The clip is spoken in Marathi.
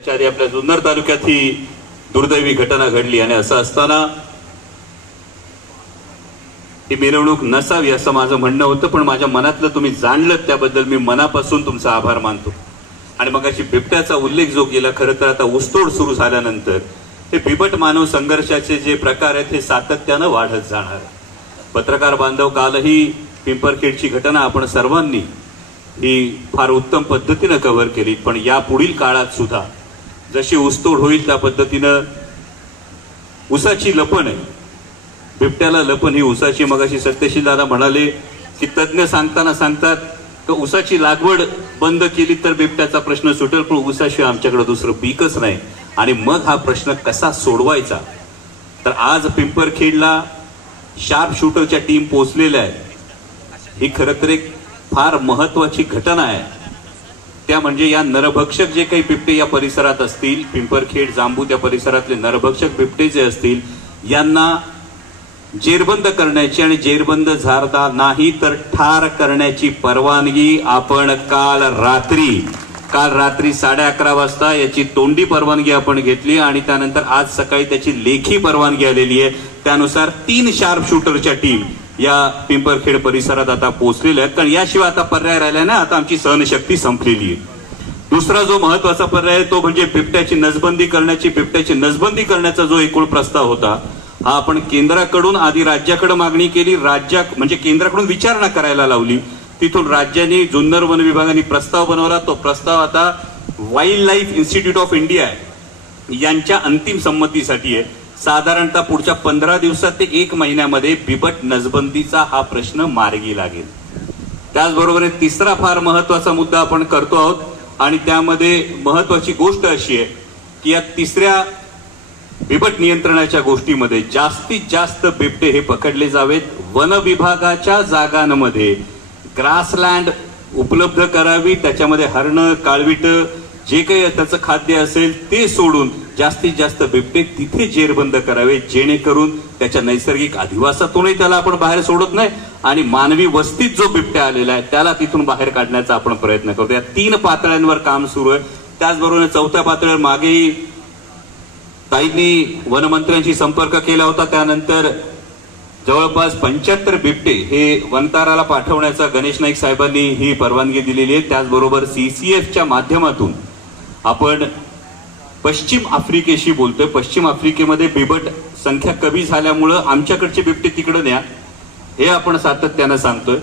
आपल्या जुन्नर तालुक्यात ही दुर्दैवी घटना घडली आणि असं असताना ही मिरवणूक नसावी असं माझं म्हणणं होतं, पण माझ्या मनातलं तुम्ही जाणलं त्याबद्दल मी मनापासून तुमचा आभार मानतो। आणि मग अशी बिबट्याचा उल्लेख जो केला, खरं तर आता ऊसतोड सुरू झाल्यानंतर हे बिबट मानव संघर्षाचे जे प्रकार आहेत हे सातत्यानं वाढत जाणार। पत्रकार बांधव, कालही पिंपरखेडची घटना आपण सर्वांनी ही फार उत्तम पद्धतीने कव्हर केली, पण या पुढील काळात सुद्धा जशी ऊसतोड होईल त्या पद्धतीनं ऊसाची लपण आहे, बिबट्याला लपण ही ऊसाची। मगाशी सत्यशील दादा म्हणाले की तज्ञ सांगतात की ऊसाची लागवड बंद केली तर बिबट्याचा प्रश्न सुटेल, पण ऊसाशिवाय आमच्याकडे दुसरं पीकच नाही। आणि मग हा प्रश्न कसा सोडवायचा, तर आज पिंपरखेडला शार्प शूटरच्या टीम पोहोचलेल्या आहेत। ही खरं तर एक फार महत्वाची घटना आहे, त्या म्हणजे या नरभक्षक जे काही बिबटे या परिसरात असतील, पिंपरखेड जांबू त्या परिसरातले नरभक्षक बिबटे जे असतील, यांना जेरबंद करण्याची आणि जेरबंद झारता नाही तर ठार करण्याची परवानगी आपण काल रात्री 11:30 वाजता याची तोंडी परवानगी आपण घेतली आणि त्यानंतर आज सकाळी त्याची लेखी परवानगी आलेली आहे। त्यानुसार 3 शार्प शूटरच्या टीम या पिंपरखेड परिसरात आता पोहोचलेल्या आहेत, कारण याशिवाय आता पर्याय राहिला ना, आता आमची सहनशक्ती संपलेली आहे। दुसरा जो महत्वाचा पर्याय आहे तो म्हणजे बिबट्याची नसबंदी करण्याचा जो एकूण प्रस्ताव होता, हा आपण केंद्राकडून आधी राज्याकडे मागणी केली, म्हणजे केंद्राकडून विचारणा करायला लावली, तिथून राज्याने जुन्नर वन विभागाने प्रस्ताव बनवला। तो प्रस्ताव आता wild life institute of India यांच्या अंतिम संमतीसाठी आहे। साधारणतः पुढच्या 15 दिवसात ते 1 महिन्यामध्ये बिबट नसबंदीचा हा प्रश्न मार्गी लागेल। त्याचबरोबर तिसरा फार महत्वाचा मुद्दा आपण करतो आहोत आणि त्यामध्ये महत्वाची गोष्ट अशी आहे की या तिसऱ्या बिबट नियंत्रणाच्या गोष्टीमध्ये जास्तीत जास्त बिबटे हे पकडले जावेत। वन विभागाच्या जागांमध्ये ग्रासलँड उपलब्ध करावी, त्याच्यामध्ये हरणं, काळवीट जे काही त्याचं खाद्य असेल ते सोडून जास्तीत जास्त बिबटे तिथे जेरबंद करावे, जेणेकरून त्याच्या नैसर्गिक अधिवासातूनही त्याला आपण बाहेर सोडत नाही आणि मानवी वस्तीत जो बिबट्या आलेला आहे त्याला तिथून बाहेर काढण्याचा आपण प्रयत्न करतो। या 3 पातळ्यांवर काम सुरू आहे। त्याचबरोबर 4थ्या पातळीवर मागेही ताईंनी वनमंत्र्यांशी संपर्क केला होता, त्यानंतर जवळपास 75 बिबटे हे वनताराला पाठवण्याचा गणेश नाईक साहेबांनी ही परवानगी दिलेली आहे। त्याचबरोबर CCFच्या माध्यमातून आपण पश्चिम आफ्रिकेशी बोलतोय। पश्चिम आफ्रिकेमध्ये बिबट संख्या कमी झाल्यामुळे आमच्याकडचे बिबटे तिकडे न्या हे आपण सातत्यानं सांगतोय।